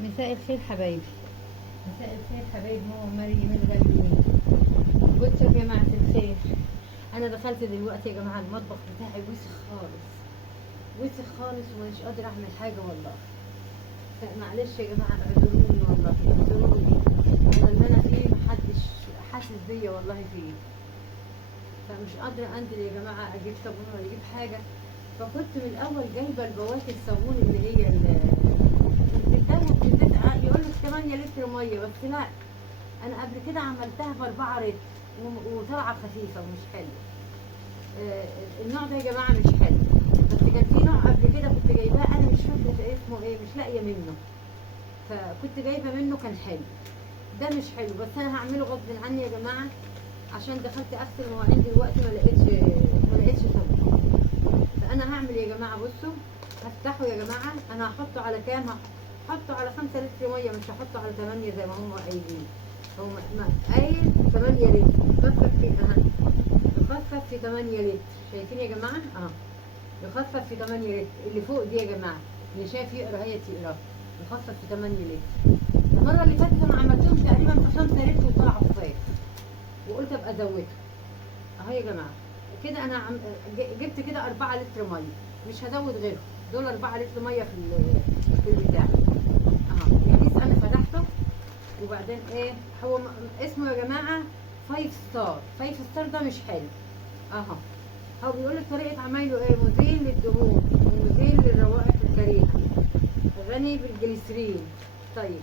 مساء الخير حبايبي. مساء الخير حبايب ماما مريم الغاليين. بصوا يا جماعة الخير، أنا دخلت دلوقتي يا جماعة المطبخ بتاعي وسخ خالص، وسخ خالص ومش قادرة أعمل حاجة والله. معلش يا جماعة اعذروني والله، اعذروني. اللي أنا فيه محدش حاسس بيا والله فيه، فمش قادرة أنزل يا جماعة أجيب صابون ولا أجيب حاجة. فكنت من الأول جايبة البواكي الصابون اللي هي يقول لك 8 لتر ميه، بس لا، انا قبل كده عملتها ب4 لتر وطالعه خفيفه ومش حلوه. النوع ده يا جماعه مش حلو، بس كان في نوع قبل كده كنت جايباه انا مش فاكره اسمه ايه، مش لاقيه منه، فكنت جايبه منه كان حلو. ده مش حلو، بس انا هعمله غصب عني يا جماعه، عشان دخلت اغسل مواعين دلوقتي ما لقيتش صابون. فانا هعمل يا جماعه، بصوا هفتحه يا جماعه. انا هحطه على كام؟ هحطه على 5 لتر ميه، مش هحطه على 8 زي ما هم قايلين. هو قايل 8 لتر، يخفف في يخفف في 8 لتر. شايفين يا جماعه؟ يخفف في 8 لتر. اللي فوق دي يا جماعه، اللي شايف يقرا هي تقرا. يخفف في 8 لتر. المره اللي فاتت انا عملتهم تقريبا في 5 لتر وطلعوا خفاف، وقلت ابقى ازودهم. اهو يا جماعه كده انا جبت كده 4 لتر ميه، مش هزود غيرهم. دول 4 لتر ميه في البتاع. الكيس انا فتحته، وبعدين ايه هو اسمه يا جماعه 5 ستار. 5 ستار ده مش حلو. هو بيقول لك طريقه عمايله ايه: مزيل للدهون ومزيل للروائح الكريهه، غني بالجليسرين. طيب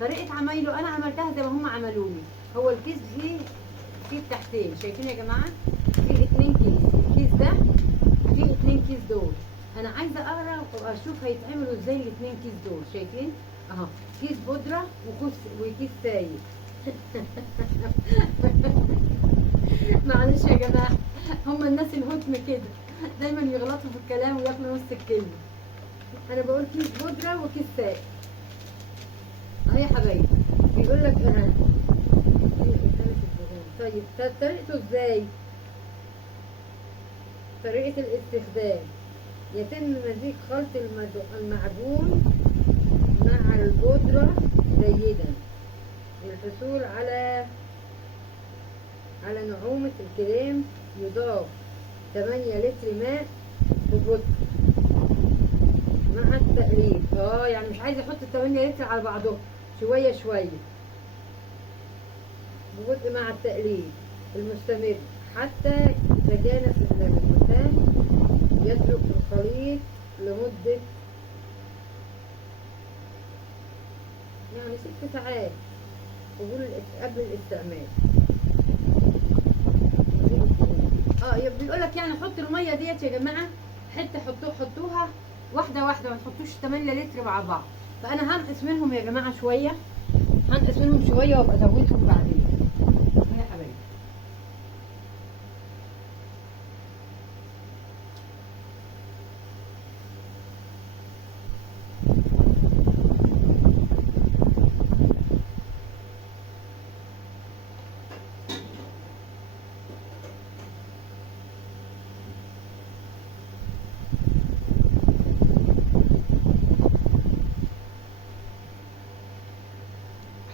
طريقه عمايله انا عملتها زي ما هم عملوا لي. هو الكيس فيه تحتين، شايفين يا جماعه؟ فيه 2 كيس. الكيس ده فيه 2 كيس دول. انا عايزه اقرا واشوف هيتعملوا ازاي ال2 كيس دول. شايفين؟ كيس بودره وكيس سايل. معلش يا جماعه، هم الناس الهتم كده دايما يغلطوا في الكلام وياكلوا نص الكلمه. انا بقول كيس بودره وكيس سايل. يا حبايبي بيقول لك طيب طريقته ازاي؟ طريقه الاستخدام: يتم مزيج خلط المعجون مع البودرة جيدا للحصول على نعومة الكريم. يضاف 8 لتر ماء ببطء مع التقليب. يعني مش عايزة احط 8 لتر على بعضهم، شوية شوية ببطء مع التقليب المستمر حتى يتجانس اللبن. يترك الخليط لمدة يعني 6 ساعات قبل الاستعمال. بيقول لك يعني حط الميه ديت يا جماعه حته، حطوها واحده واحده، ما تحطوش 8 لتر مع بعض. فانا هنقص منهم يا جماعه شويه، هنقص منهم شويه وابقى ازودهم بعدين يا حبايبي.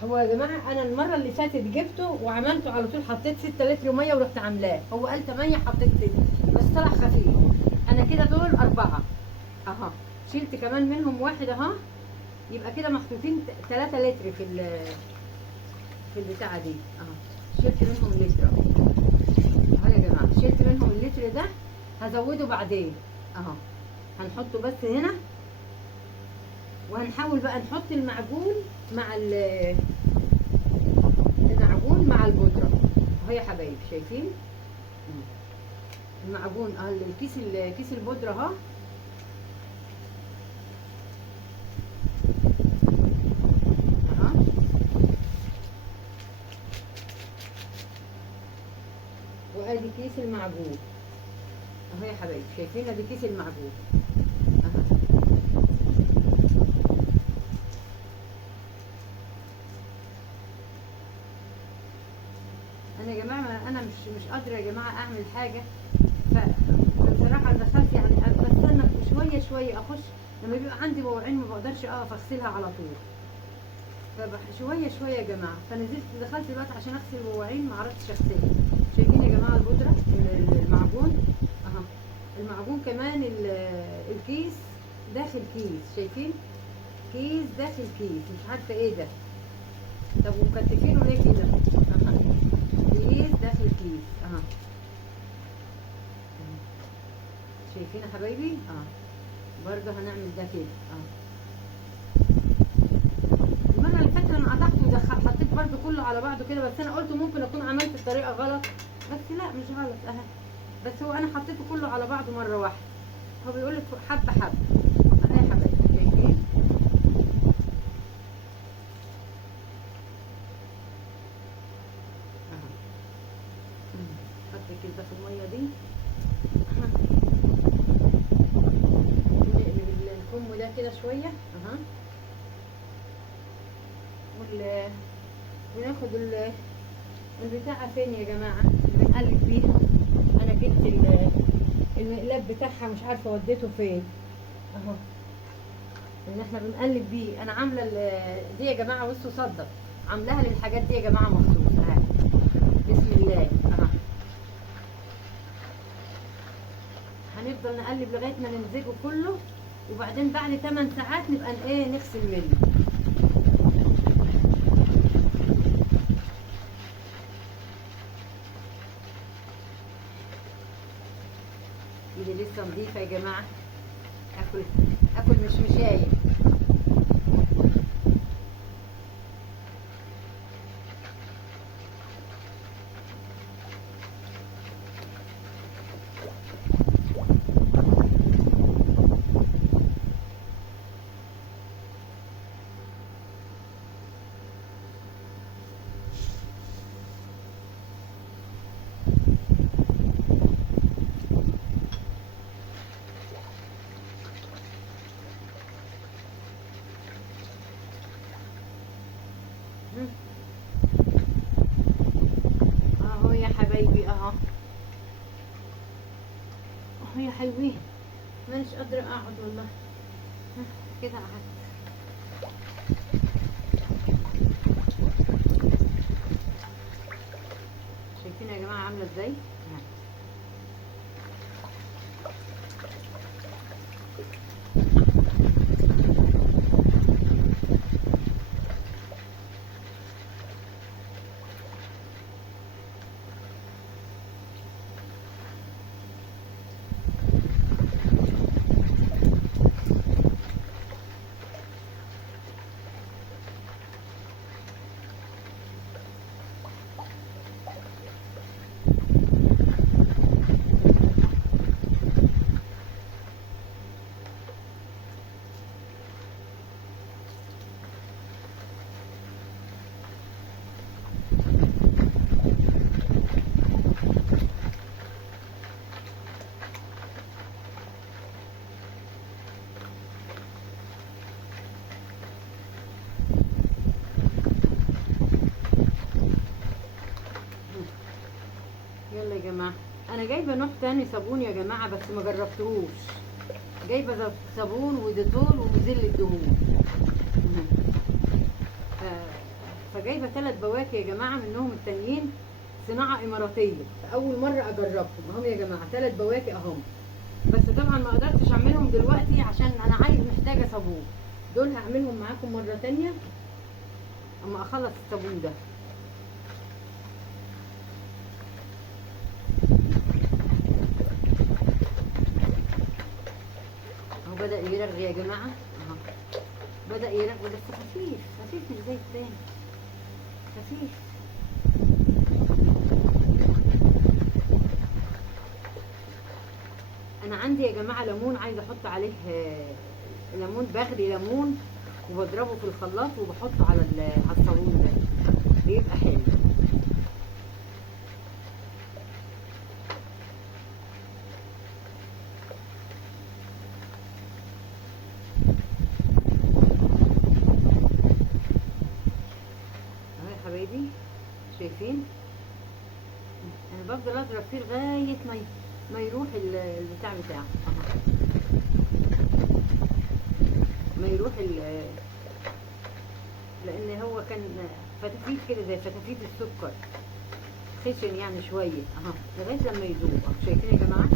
هو يا جماعه انا المره اللي فاتت جبته وعملته على طول، حطيت 6 لتر ميه ورحت عاملاه. هو قال 8، حطيت 6 بس طلع خفيف. انا كده دول 4 شلت كمان منهم واحد يبقى كده محطوطين 3 لتر في البتاعه دي. شلت منهم لتر يا جماعه، شلت منهم اللتر ده، هزوده بعدين. هنحطه بس هنا، وهنحاول بقى نحط المعجون مع البودره. يا حبايبي شايفين المعجون؟ كيس البودره وادي كيس المعجون يا حبايبي، شايفين؟ ادي كيس المعجون انا يا جماعه انا مش قادره يا جماعه اعمل حاجه. فبصراحه دخلت يعني بستنى شويه شويه اخش، لما بيبقى عندي مواعين ما بقدرش اقف اغسلها على طول. شويه شويه يا جماعه. فنزلت دخلت دلوقتي عشان اغسل المواعين، ما عرفتش اغسلها. شايفين يا جماعه البودره، المعجون اهو، المعجون كمان الكيس داخل كيس، شايفين كيس داخل كيس، مش عارفه ايه ده. طب ومكتفينه ليه كده؟ اهو كيس داخل كيس اهو، شايفين يا حبايبي؟ برضه هنعمل ده كده المره اللي فاتت انا قطعته حطيت برضه كله على بعضه كده، بس انا قلت ممكن اكون عملت الطريقه غلط، بس لا مش غلط اهي. بس هو انا حطيته كله على بعضه مره واحده. هو بيقول لك حبه حبه اهي يا حبايبي، شايفين؟ اهو حط كده في الميه دي. نقلب الكم ده كده شويه اهو، وناخد البتاعة فين يا جماعة اللي بنقلب بيها. انا جبت المقلاب بتاعها مش عارفة وديته فين اهو، اللي احنا بنقلب بيه. انا عاملة دي يا جماعة، بصوا صدق عاملاها للحاجات دي يا جماعة مخصوص اهي، بسم الله اهو. هنفضل نقلب لغاية ما نمزجه كله، وبعدين بعد 8 ساعات نبقى ايه نغسل منه. ايدي لسه نظيفة يا جماعة. اكل مش مشاية. اهو يا حبايبي اهو يا حلوين، مانيش قادرة اقعد والله. كده قعدت. شايفين يا جماعة عاملة ازاي؟ يلا يا جماعة، انا جايبة نوع تاني صابون يا جماعة بس ما جربتهوش. جايبة صابون وديتول ومزيل الدهون. فجايبة 3 بواكي يا جماعة، منهم التانيين صناعة اماراتية، فاول مرة اجربهم اهم يا جماعة. 3 بواكي اهم، بس طبعا ما قدرتش اعملهم دلوقتي عشان انا محتاجة صابون. دول هعملهم معاكم مرة تانية اما اخلص الصابون ده. اهو بدأ يرغي يا جماعة اهو، بدأ يرغي بس خفيف خفيف مش زي التاني، خفيف. انا عندي يا جماعة ليمون عايزة احط عليه ليمون، بغلي ليمون وبضربه في الخلاط وبحطه على الصابون ده بيبقى حلو. اهو يا حبايبي شايفين، انا بفضل اضرب فيه لغاية ما يروح البتاع بتاعه اهو، ما يروح لان هو كان فتافيت كده زي فتافيت السكر، خشن يعني شويه اهو لغايه لما يدوب. شايفين يا جماعه؟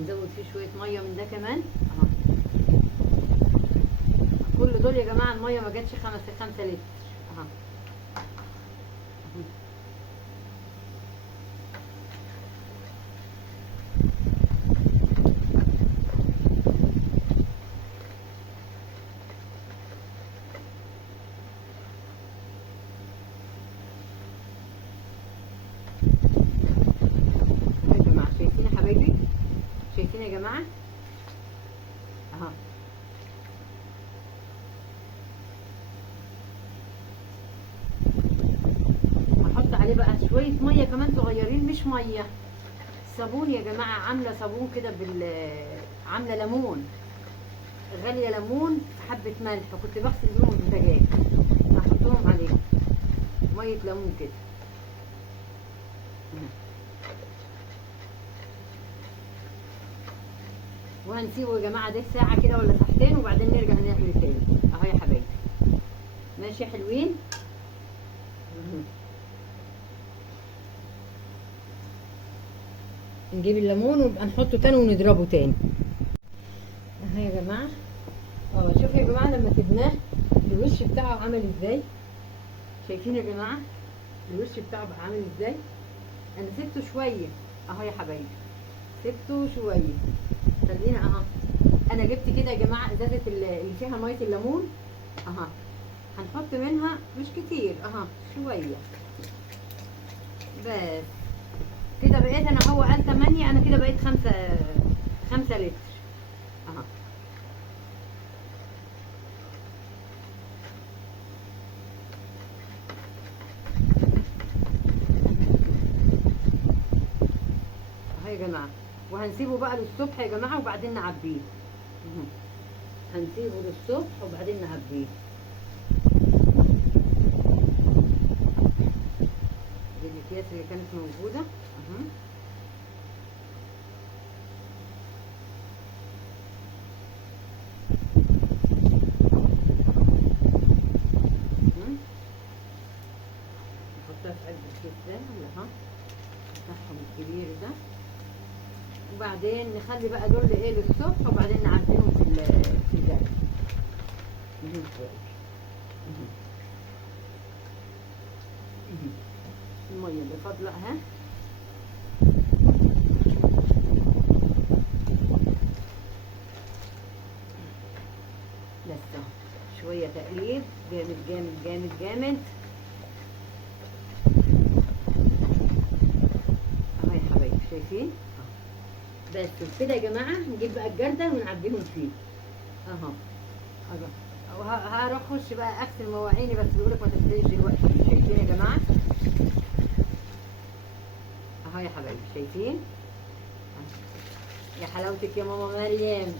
نزود فيه شويه ميه من ده كمان اهو. كل دول يا جماعه الميه ما جاتش 5 لتر اهو. شايفين يا حبايبي؟ شايفين يا جماعه اهو. هحط عليه بقى شويه ميه كمان صغيرين، مش ميه، صابون يا جماعه. عامله صابون كده عامله ليمون، غاليه ليمون في حبه ملح، وكنت بغسل بيهم البوتاجاز، هحطهم عليه ميه ليمون كده. وهنسيبه يا جماعه ده ساعه كده ولا ساعتين، وبعدين نرجع نعمل تاني اهو يا حبايبي. ماشي حلوين. نجيب الليمون ونبقى نحطه تاني ونضربه تاني اهو يا جماعه. شوفوا يا جماعه لما سيبناه الوش بتاعه عامل ازاي. شايفين يا جماعه الوش بتاعه بقى عامل ازاي؟ انا سبته شويه اهو يا حبايبي، سبته شويه. خلينا اهو. انا جبت كده يا جماعه ازازه اللي فيها ميه الليمون اهو، هنحط منها مش كتير اهو، شويه بس كده. بقيت انا هو قال 8، انا كده بقيت 5 لتر اهو. اهو يا جماعه. وهنسيبه بقى للصبح يا جماعه وبعدين نعبيه. هنسيبه للصبح وبعدين نعبيه. دي الاكياس اللي كانت موجوده اهو. نحطها في قلب الكيس ده اهو بتاعهم الكبير ده، وبعدين نخلي بقى دول ايه للصبح، وبعدين نعبيهم في الجرد. الميه اللي فاضله اهي. لسه شويه تقليب جامد جامد جامد جامد اهو يا حبايبي. شايفين؟ بس كده يا جماعه. نجيب بقى الجردل ونعبيهم فيه اهو. هخش بقى اغسل مواعيني، بس بيقولك ما تغسليش دلوقتي. شايفين يا جماعه اهو يا حبايبي؟ شايفين؟ يا حلاوتك يا ماما مريم.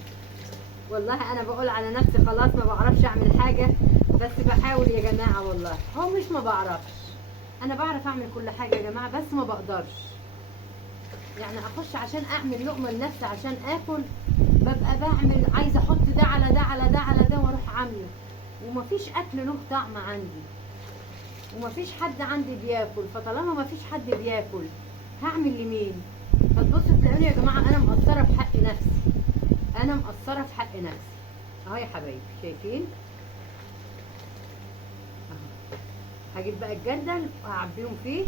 والله انا بقول على نفسي خلاص ما بعرفش اعمل حاجه، بس بحاول يا جماعه. والله هو مش ما بعرفش، انا بعرف اعمل كل حاجه يا جماعه، بس ما بقدرش يعني اخش عشان اعمل لقمه لنفسي عشان اكل. ببقى بعمل عايزه احط ده على ده على ده على ده واروح عامله، ومفيش اكل له طعم عندي، ومفيش حد عندي بياكل. فطالما مفيش حد بياكل هعمل لمين؟ فتبصوا تلاقوني يا جماعه انا مقصره في حق نفسي، انا مقصره في حق نفسي اهو يا حبايبي. شايفين اهو؟ هجيب بقى الجردل وهعبيهم فيه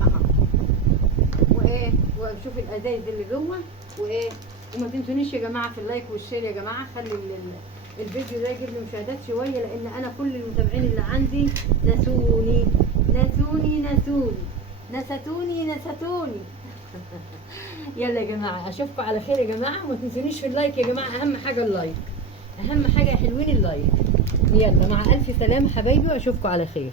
اهو. وايه، وشوف الازايز اللي جوه وايه. وما تنسونيش يا جماعه في اللايك والشير يا جماعه. خلي الفيديو ده يجيب لي مشاهدات شويه، لان انا كل المتابعين اللي عندي نسوني نسوني نسوني نستوني نستوني. يلا يا جماعه اشوفكم على خير يا جماعه. وما تنسونيش في اللايك يا جماعه، اهم حاجه اللايك، اهم حاجه يا حلوين اللايك. يلا مع الف سلامه حبايبي، واشوفكم على خير.